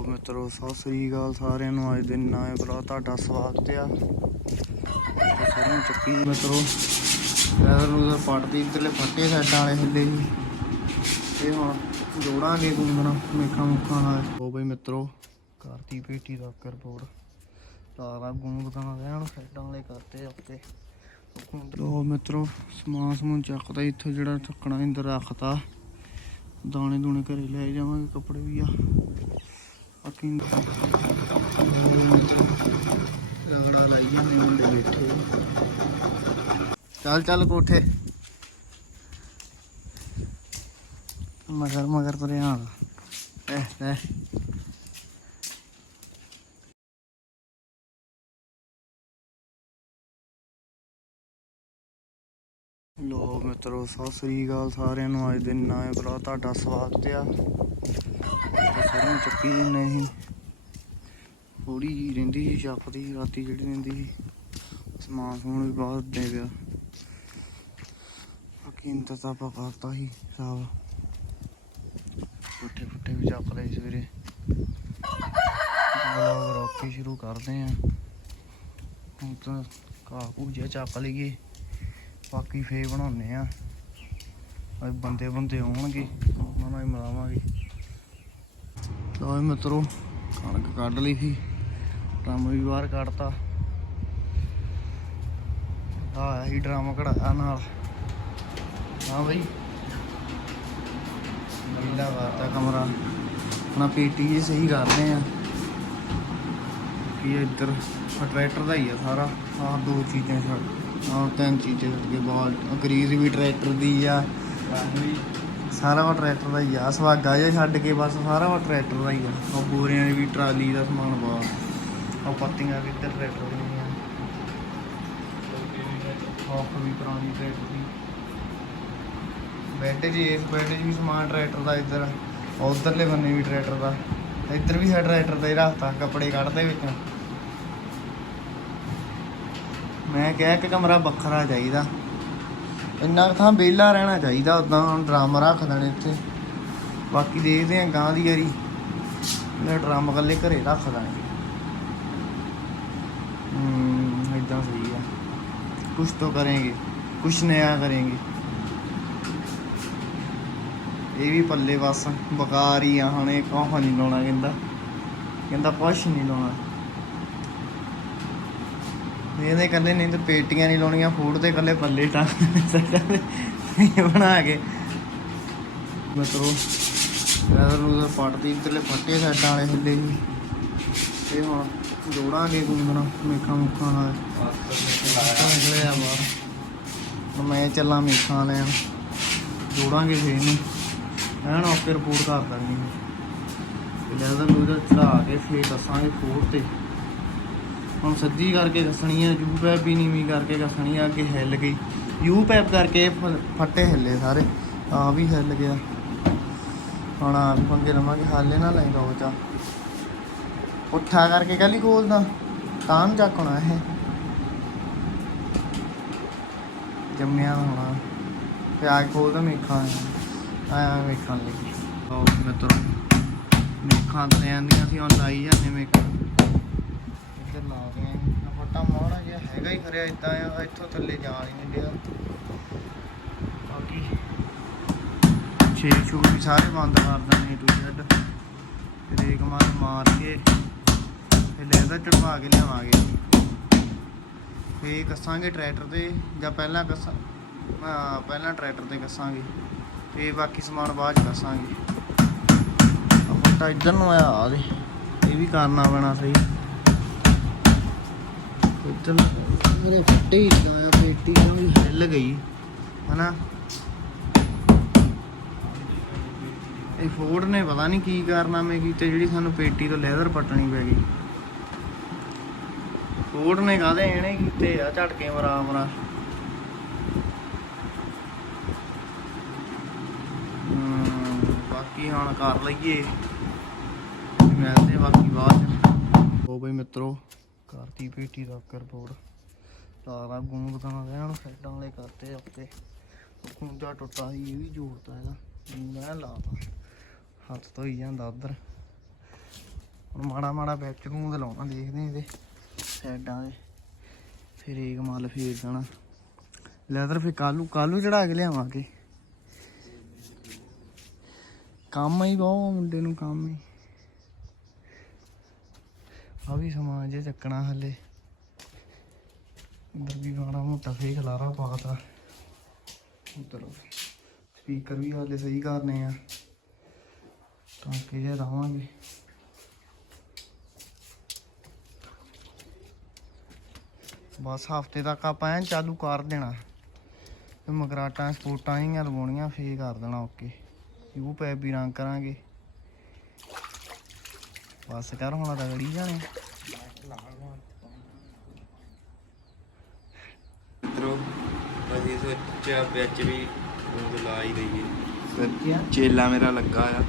ਲੋ ਮਿੱਤਰੋ, ਸਤਿ ਸ੍ਰੀ ਅਕਾਲ ਸਾਰਿਆਂ ਨੂੰ। ਅੱਜ ਦੇ ਨਵੇਂ ਬਲੌਗ ਤੁਹਾਡਾ ਸਵਾਗਤ ਆ ਤੇ ਸਰੋਂ ਚੱਕੀ ਮਿੱਤਰੋ। ਲੈਦਰ ਨੂੰ ਪੜਦੀ ਇਧਰਲੇ ਫੱਟੇ ਸਾਈਡਾਂ ਵਾਲੇ ਹਿੱਲੇ ਜੀ ਇਹ ਹੁਣ ਜੋੜਾਂਗੇ ਗੁੰਗਣਾ ਮੇਖਾਂ ਮੁੱਖਾਂ ਨਾਲ। ਉਹ ਬਈ ਮਿੱਤਰੋ, ਕਰਤੀ ਪੇਟੀ ਦਾ ਕਰਪੋੜ ਸਾਰਾ ਗੁੰਗ ਤਾਂ ਰਹਿਣ ਸਾਈਡਾਂ ਵਾਲੇ ਕਰਤੇ ਆਪੇ ਲੋ ਮਿੱਤਰੋ, ਸਮਾਨ ਸਮੂਨ ਚੱਕਦਾ ਇੱਥੋਂ ਜਿਹੜਾ ਠੱਕਣਾ ਇੰਦਰ ਰੱਖਤਾ। ਦਾਣੇ ਦੂਣੇ ਘਰੇ ਲੈ ਜਾਵਾਂਗੇ, ਕੱਪੜੇ ਵੀ ਆ। ਬਾਕੀ ਰਗੜਾ ਲਾਈਏ ਮੁੰਡੇ ਬੈਠੇ ਚੱਲ ਚੱਲ ਕੋਠੇ। ਮਗਰ ਮਗਰ ਤੁਰਿਆ ਐ ਐ ਲੋ। ਮਿੱਤਰੋ, ਸਤਿ ਸ੍ਰੀ ਅਕਾਲ ਸਾਰਿਆਂ ਨੂੰ। ਅੱਜ ਦੇ ਨਵੇਂ ਬਲੌਗ ਤੁਹਾਡਾ ਸਵਾਗਤ ਆ। ਤੇ ਸਰੋਂ ਚੱਕੀ ਜੰਨੇ ਸੀ। ਥੋੜੀ ਜਿਹੀ ਰਹਿੰਦੀ ਸੀ ਛੱਪਦੀ ਰਾਤੀ ਜਿਹੜੀ ਰਹਿੰਦੀ ਸੀ। ਸਮਾਨ ਸਮੂਨ ਵੀ ਬਾਹਰ ਦੇ ਗਿਆ ਬਾਕੀ ਇੰਤ ਕਰਤਾ ਸੀ, ਸਾਬ। ਫੁੱਟੇ ਫੁੱਟੇ ਵੀ ਚੱਕ ਲਏ ਸਵੇਰੇ। ਬਲੌਗ ਰੋਕੀ ਸ਼ੁਰੂ ਕਰਦੇ ਆ। ਹੁਣ ਤਾਂ ਘਾਹ ਭੂਜੇ ਚੱਕ ਲਈਏ। ਬਾਕੀ ਫੇਰ ਬਣਾਉਨੇ ਆ। ਅੱਜ ਬੰਦੇ ਬੰਦੇ ਆਉਣਗੇ ਉਹਨਾਂ ਨਾਲ ਹੀ ਮਿਲਾਵਾਂਗੇ। ਲੋ ਮਿੱਤਰੋ, ਕਣਕ ਕੱਢ ਲਈ ਸੀ, ਡਰਮ ਵੀ ਬਾਹਰ ਕੱਢਤਾ। ਆਇਆ ਹੀ ਡਰਮ ਕਢਾਇਆ ਨਾਲ। ਹਾਂ ਬਈ। ਨੀਲਾ ਵਾਤਾ ਕਮਰਾ। ਆਪਣਾ ਪੇਟੀ ਜੀ ਸਹੀ ਕਰਦੇ ਆ। ਕੀ ਇੱਧਰ ਟਰੈਕਟਰ ਦਾ ਹੀ ਆ ਸਾਰਾ। ਆਹ ਦੋ ਚੀਜ਼ਾਂ ਛੱਡ, ਆਹ ਤਿੰਨ ਚੀਜ਼ਾਂ ਛੱਡ ਕੇ ਬਾਲ ਗਰੀਸ ਵੀ ਟਰੈਕਟਰ ਦੀ ਆ। ਸਾਰਾ ਵਾ ਟਰੈਕਟਰ ਦਾ ਹੀ ਆ ਸਵਾਗਾ ਜਿਹਾ ਛੱਡ ਕੇ ਬਸ, ਸਾਰਾ ਵਾ ਟਰੈਕਟਰ ਦਾ ਹੀ ਆ। ਉਹ ਬੋਰਿਆਂ ਦੀ ਵੀ ਟਰਾਲੀ ਦਾ ਸਮਾਨ ਬਾ ਉਹ ਪੱਤੀਆਂ ਵੀ ਇੱਧਰ ਟਰੈਕਟਰ ਦੀਆਂ ਔਖ ਵੀ ਪੁਰਾਣੀ ਟਰੈਕਟਰ ਦੀ। ਬੈੱਡ ਜੀ, ਇਸ ਬੈੱਡ 'ਚ ਵੀ ਸਮਾਨ ਟਰੈਕਟਰ ਦਾ ਇੱਧਰ। ਉਧਰਲੇ ਬੰਨੇ ਵੀ ਟਰੈਕਟਰ ਦਾ। ਇੱਧਰ ਵੀ ਹੈ ਟਰੈਕਟਰ ਦਾ ਹੀ ਰੱਖਤਾ, ਕੱਪੜੇ ਕੱਢਦੇ ਵਿੱਚ। ਮੈਂ ਕਿਹਾ ਕਿ ਕਮਰਾ ਵੱਖਰਾ ਚਾਹੀਦਾ। ਇੰਨਾ ਥਾਂ ਵਿਹਲਾ ਰਹਿਣਾ ਚਾਹੀਦਾ ਉਦਾਂ ਹੁਣ ਡਰਮ ਰੱਖ ਦੇਣੇ ਇੱਥੇ ਬਾਕੀ ਦੇਖਦੇ ਆਂ ਗਾਂ ਦੀ ਯਾਰੀ ਮੈਂ ਡਰਮ ਕੱਲੇ ਘਰੇ ਰੱਖ ਦਾਂਗੇ। ਹਮ ਇਦਾਂ ਸਹੀ ਆ। ਕੁਛ ਤੋਂ ਕਰਾਂਗੇ, ਕੁਛ ਨਿਆ ਕਰਾਂਗੇ। ਇਹ ਵੀ ਪੱਲੇ ਬਸ, ਬਕਾਰ ਹੀ ਆ ਹੁਣ, ਇਹ ਲਾਉਣਾ ਕਹਿੰਦਾ। ਕਹਿੰਦਾ ਕੁਛ ਨਹੀਂ ਲਾਉਣਾ। ਇਹਦੇ ਕੱਲੇ ਨਹੀਂ ਤੇ ਪੇਟੀਆਂ ਨਹੀਂ ਲਾਉਣੀਆਂ, ਫੂਡ ਦੇ ਕੱਲੇ ਪੱਲੇ ਟੰਗ ਸਾਈਡਾਂ ਤੇ ਬਣਾ ਕੇ। ਮਤਰੋ ਲੈਦਰ ਨੂੰ ਪੜਦੀ ਇਧਰਲੇ ਫੱਟੇ ਸਾਈਡਾਂ ਵਾਲੇ ਹਿੱਲੇ ਜੀ ਇਹ ਹੁਣ ਜੋੜਾਂਗੇ ਗੁੰਗਣਾ ਮੇਖਾਂ ਮੁੱਖਾਂ ਨਾਲ। ਨਿਕਲੇ ਆ ਬਾਹਰ। ਮੈਂ ਚੱਲਾਂ ਮੇਖਾਂ ਲੈਣ। ਜੋੜਾਂਗੇ ਫੇਰ ਇਹਨੂੰ। ਐਨ ਓਕੇ ਰਿਪੋਰਟ ਕਰ ਦਾਂਗੇ ਲੈਦਰ ਨੂੰ ਚੜਾ ਕੇ ਫੇਰ ਦੱਸਾਂਗੇ ਫੋਰ ਤੇ। ਹੁਣ ਸਿੱਧੀ ਕਰਕੇ ਦੱਸਣੀ ਆ, ਯੂ ਪੈਪ ਵੀ ਨੀਵੀਂ ਕਰਕੇ ਦੱਸਣੀ ਆ ਅੱਗੇ ਹਿੱਲ ਗਈ। ਯੂ ਪੈਪ ਕਰਕੇ ਫੱਟੇ ਹਿੱਲੇ ਸਾਰੇ ਆ ਵੀ ਹਿੱਲ ਗਿਆ। ਹੁਣ ਆ ਵੀ ਪੰਗੇ ਲਵਾਂਗੇ, ਹਾਲੇ ਨਾ ਲੈਂਦਾ ਉਹ ਚਾ ਪੁੱਠਾ ਕਰਕੇ ਕੱਲ ਖੋਲਦਾ ਤਾਂ ਨੂੰ ਚੱਕਣਾ ਇਹ। ਜੰਮਿਆ ਹੋਣਾ। ਤੇ ਆ ਖੋਲਦਾ ਮੇਖਾਂ ਆਇਆ ਮੇਖਾਂ ਲਈ। ਆਓ ਮਿੱਤਰੋ, ਮੇਖਾਂ ਤੇ ਆਂਦੀਆਂ ਸੀ, ਹੁਣ ਲਾਈ ਜਾਂਦੇ ਮੇਖਾਂ। ਇੱਧਰ ਲਾ ਗਏ ਆ ਫੱਟਾ ਜਿਹਾ ਹੈਗਾ ਹੀ ਖਰਿਆ ਇਦਾਂ ਆ ਇੱਥੋਂ ਥੱਲੇ ਜਾਣ ਹੀ ਨਹੀਂ ਡਿਆ। ਬਾਕੀ ਛੇ ਛੂ ਵੀ ਸਾਰੇ ਬੰਦ ਕਰ ਦਿੰਦੇ ਟੂ ਜੈਡ ਫਿਰ ਮਾਰ ਮਾਰ ਕੇ ਫਿਰ ਲੈਦਾ ਚੜਵਾ ਕੇ ਲਿਆਵਾਂਗੇ। ਫੇ ਕੱਸਾਂਗੇ ਟਰੈਕਟਰ ਤੇ, ਜਾਂ ਪਹਿਲਾਂ ਕੱਸਾਂ ਪਹਿਲਾਂ ਟਰੈਕਟਰ ਤੇ ਕੱਸਾਂਗੇ। ਤੇ ਬਾਕੀ ਸਮਾਨ ਬਾਅਦ ਚ ਕੱਸਾਂਗੇ। ਆ ਫੱਟਾ ਇੱਧਰ ਨੂੰ ਆਇਆ ਆ ਦੇ ਇਹ ਵੀ ਕਰਨਾ ਪੈਣਾ ਸਹੀ। ਇੱਧਰ ਮੇਰੇ ਫੱਟੇ ਹੀ ਲਗਾਇਆ ਪੇਟੀ ਨਾਲ ਹਿੱਲ ਗਈ ਹਨਾ? ਇਹ ਫੋਰਡ ਨੇ ਪਤਾ ਨਹੀਂ ਕੀ ਕਾਰਨਾਮੇ ਕੀਤੇ ਜਿਹੜੀ ਸਾਨੂੰ ਪੇਟੀ ਤੋਂ ਲੈਦਰ ਪੱਟਣੀ ਪੈ ਗਈ। ਫੋਰਡ ਨੇ ਕਾਹਦੇ ਇਹਨੇ ਕੀਤੇ ਆ ਝਟਕੇ ਮਰਾ ਮਰਾ? ਬਾਕੀ ਹੁਣ ਕਰ ਲਈਏ। ਮਿਲਦੇ ਬਾਕੀ ਬਾਅਦ ਉਹ ਬਈ ਮਿੱਤਰੋ ਕਰਤੀ ਪੇਟੀ ਦਾ ਕਰਪੋੜ ਸਾਰਾ ਗੁੰਮ ਤਾਂ ਰਹਿਣ ਸਾਈਡਾਂ ਵਾਲੇ ਕਰਤੇ ਆਪੇ ਖੁੰਝਾ ਟੁੱਟਾ ਸੀ, ਇਹ ਵੀ ਜੋੜਤਾ ਇਹਦਾ। ਮੈਂ ਲਾਤਾ। ਹੱਥ ਧੋਈ ਜਾਂਦਾ ਉਧਰ। ਹੁਣ ਮਾੜਾ ਮਾੜਾ ਵਿੱਚ ਨੂੰ ਲਾਉਣਾ, ਦੇਖਦੇ ਇਹਦੇ ਸਾਈਡਾਂ ਦੇ। ਫਿਰ ਇੱਕ ਮੱਲ ਫੇਰ ਜਾਣਾ। ਲੈਦਰ ਫਿਰ ਕਾਲੂ ਕਾਲੂ ਚੜਾ ਕੇ ਲਿਆਵਾਂਗੇ। ਕੰਮ ਹੀ ਬਹੁਤ ਮੁੰਡੇ ਨੂੰ, ਕੰਮ ਹੀ। ਵੀ ਸਮਾਨ ਜੇ ਚੱਕਣਾ ਹਲੇ। ਅੰਦਰ ਵੀ ਮਾੜਾ ਮੋਟਾ ਫੇਰ ਖਲਾਰਾ ਪਾਤਾ। ਉਧਰ ਸਪੀਕਰ ਵੀ ਹਾਲੇ ਸਹੀ ਕਰਨੇ ਆ। ਤਾਂ ਕਿ ਜੇ ਰਵਾਂਗੇ ਬਸ ਹਫ਼ਤੇ ਤੱਕ ਆਪਾਂ ਐਨ ਚਾਲੂ ਕਰ ਦੇਣਾ। ਤੇ ਮਗਰਾਟਾਂ ਸਪੋਰਟਾਂ ਹੀ ਲਵਾਉਣੀਆਂ ਫੇਰ ਕਰ ਦੇਣਾ ਓਕੇ। ਯੂ ਪੈਪ ਵੀ ਰੰਗ ਕਰਾਂਗੇ। ਬਸ ਕਰ, ਹੁਣ ਰਗੜੀ ਜਾਣੇ। ਮਿੱਤਰੋ ਅਸੀਂ ਸੋਚਿਆ ਵਿੱਚ ਵੀ ਉਹ ਲਾ ਹੀ ਦਈਏ। ਸੱਚਿਆ? ਚੇਲਾ ਮੇਰਾ ਲੱਗਾ ਆ।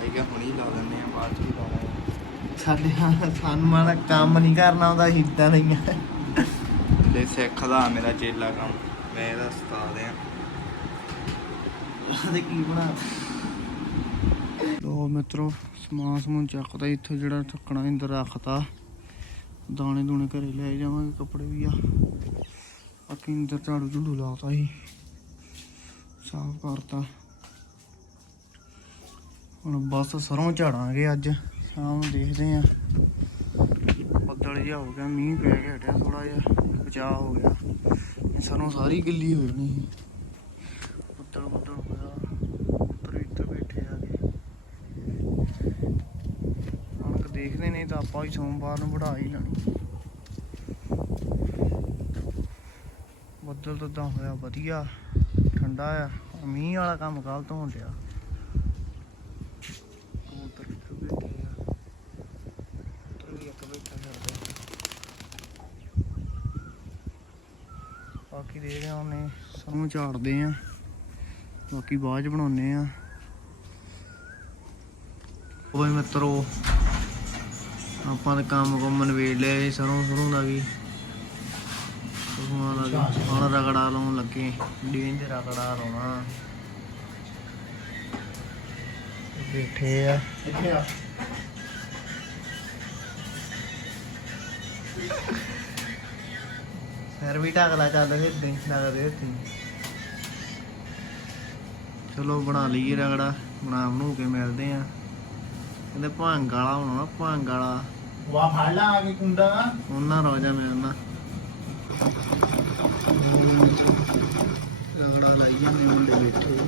ਆਈ ਕਿ ਹੁਣੀ ਲਾ ਦਿੰਦੇ ਆ ਬਾਅਦ ਚ ਵੀ ਲਾ ਲਾਂਗੇ ਸਾਡੇ ਨਾਲ ਸਾਨੂੰ ਮਾੜਾ ਕੰਮ ਨਹੀਂ ਕਰਨਾ ਆਉਂਦਾ ਹਿੱਦਾਂ ਨਹੀਂ ਆ ਲੈ ਸਿੱਖਦਾ ਮੇਰਾ ਚੇਲਾ ਕੰਮ ਮੈਂ ਇਹਦਾ ਉਸਤਾਦ ਆ। ਉਹਦੇ ਕੀ ਬਣਾ ਲੋ ਮਿੱਤਰੋ ਸਮਾਨ ਸਮੂਨ ਚੱਕਦਾ ਇੱਥੋਂ ਜਿਹੜਾ ਚੱਕਣਾ ਇੰਦਰ ਰੱਖਤਾ। ਦਾਣੇ ਦੂਣੇ ਘਰੇ ਲੈ ਜਾਵਾਂਗੇ, ਕੱਪੜੇ ਵੀ ਆ। ਬਾਕੀ ਇੰਦਰ ਝਾੜੂ ਝੂੜੂ ਲਾਤਾ ਸੀ। ਸਾਫ਼ ਕਰਤਾ। ਹੁਣ ਬਸ ਸਰੋਂ ਝਾੜਾਂਗੇ ਅੱਜ। ਸ਼ਾਮ ਨੂੰ ਦੇਖਦੇ ਆ। ਬੱਦਲ ਜਿਹਾ ਹੋ ਗਿਆ, ਮੀਂਹ ਪੈ ਗਿਆ ਹਟਿਆ ਥੋੜਾ ਜਿਹਾ, ਬਚਾਅ ਹੋ ਗਿਆ। ਇਹ ਸਰੋਂ ਸਾਰੀ ਗਿੱਲੀ ਹੋ ਜਾਣੀ ਸੀ। ਬੱਦਲ ਬੱਦਲ ਹੋਇਆ ਉੱਤਰ ਇੱਧਰ ਬੈਠੇ ਆ ਕੇ ਕਣਕ ਦੇਖਦੇ ਨਹੀਂ ਤਾਂ ਆਪਾਂ ਹੀ ਸੋਮਵਾਰ ਨੂੰ ਵਢਾ ਹੀ ਲੈਣੀ। ਬੱਦਲ ਤਾਂ ਹੋਇਆ ਵਧੀਆ, ਠੰਡਾ ਆ ਮੀਂਹ ਵਾਲਾ ਕੰਮ ਕੱਲ ਤੋਂ ਹੋਣ ਡਿਆ। ਬਾਕੀ ਦੇਖਦੇ ਆ ਉਹਨੇ ਸਾਨੂੰ ਝਾੜਦੇ ਆ। ਬਾਕੀ ਬਾਅਦ ਚ ਬਣਾਉਨੇ ਆ। ਓਏ ਮਿੱਤਰੋ ਆਪਾਂ ਤਾਂ ਕੰਮ ਕੁੰਮ ਨਵੇੜ ਲਿਆ ਸੀ ਸਰੋਂ ਸਰੋਂ ਦਾ ਵੀ। ਸਰੋਂ ਦਾ ਵੀ। ਹੁਣ ਰਗੜਾ ਲਾਉਣ ਲੱਗੇ। ਡੀਨ ਤੇ ਰਗੜਾ ਲਾਉਣਾ। ਇਹ ਬੈਠੇ ਆ। ਇੱਥੇ ਆ। ਫਿਰ ਵੀ ਢਾਕਲਾ ਚੱਲ ਹਿੱਦਾਂ ਹੀ ਲੱਗਦੇ ਇੱਥੇ। ਚਲੋ ਬਣਾ ਲਈਏ ਰਗੜਾ। ਬਣਾ ਬਣੂ ਕੇ ਮਿਲਦੇ ਆ। ਕਹਿੰਦੇ ਭੰਗ ਵਾਲਾ ਹੋਣਾ ਭੰਗ ਵਾਲਾ ਵਾਹ ਫੜ ਲਾ ਆ ਕੇ ਕੁੰਡਾ। ਉਹਨਾਂ ਰੋਜਾ ਮਿਲਣਾ ਰਗੜਾ ਲਾਈਏ ਮੁੰਡੇ ਬੈਠੇ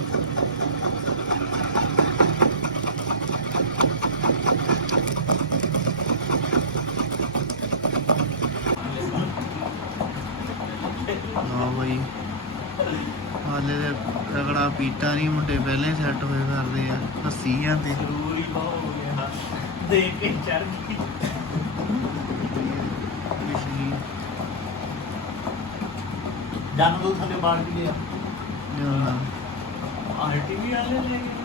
ਹਾਂ ਬਈ ਹਾਲੇ ਤੇ ਰਗੜਾ ਪੀਤਾ ਨਹੀਂ ਮੁੰਡੇ ਪਹਿਲਾਂ ਹੀ ਸੈੱਟ ਹੋਏ ਕਰਦੇ ਆ ਹੱਸੀ ਜਾਂਦੇ। ਜ਼ਰੂਰੀ ਬਹੁਤ ਹੋ ਗਿਆ ਦੇਖ ਕੇ ਚੜ ਗਈ ਪਿਛਲੀ ਜਨ ਦੋ ਥੱਲੇ ਬਾੜ ਵੀ ਲਿਆ ਲਿਆਉਣਾ ਆਹ ਟੀਵੀ ਵਾਲੇ ਲੈ ਗਏ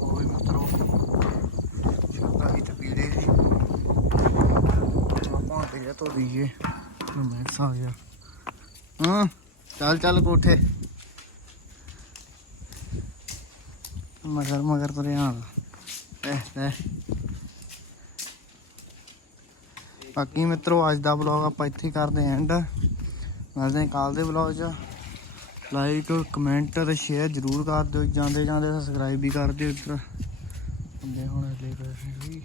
ਕੋਈ ਮਿੱਤਰੋ ਸ਼ਰਦਾ ਹੀ ਤੇ ਪੀੜੇ ਸੀ ਆਪਾਂ ਤੇ ਜਾ ਤੋ ਦੀਏ ਨੂੰ ਮੈਕਸ ਆ ਗਿਆ ਹਾਂ ਚੱਲ ਚੱਲ ਕੋਠੇ ਮਗਰ ਮਗਰ ਤੁਰੇ ਆਂ ਐ, ਲੈ। ਬਾਕੀ ਮਿੱਤਰੋ, ਅੱਜ ਦਾ ਵਲੌਗ ਆਪਾਂ ਇੱਥੇ ਹੀ ਕਰਦੇ ਐਂਡ ਮਿਲਦੇ ਹਾਂ ਕੱਲ ਦੇ ਵਲੌਗ 'ਚ। ਲਾਈਕ ਕਮੈਂਟ ਤੇ ਸ਼ੇਅਰ ਜ਼ਰੂਰ ਕਰ ਦਿਓ। ਜਾਂਦੇ ਜਾਂਦੇ ਸਬਸਕ੍ਰਾਈਬ ਵੀ ਕਰ ਦਿਓ ਇੱਧਰ। ਹੁੰਦੇ ਹੁਣ ਅਗਲੇ ਵੀ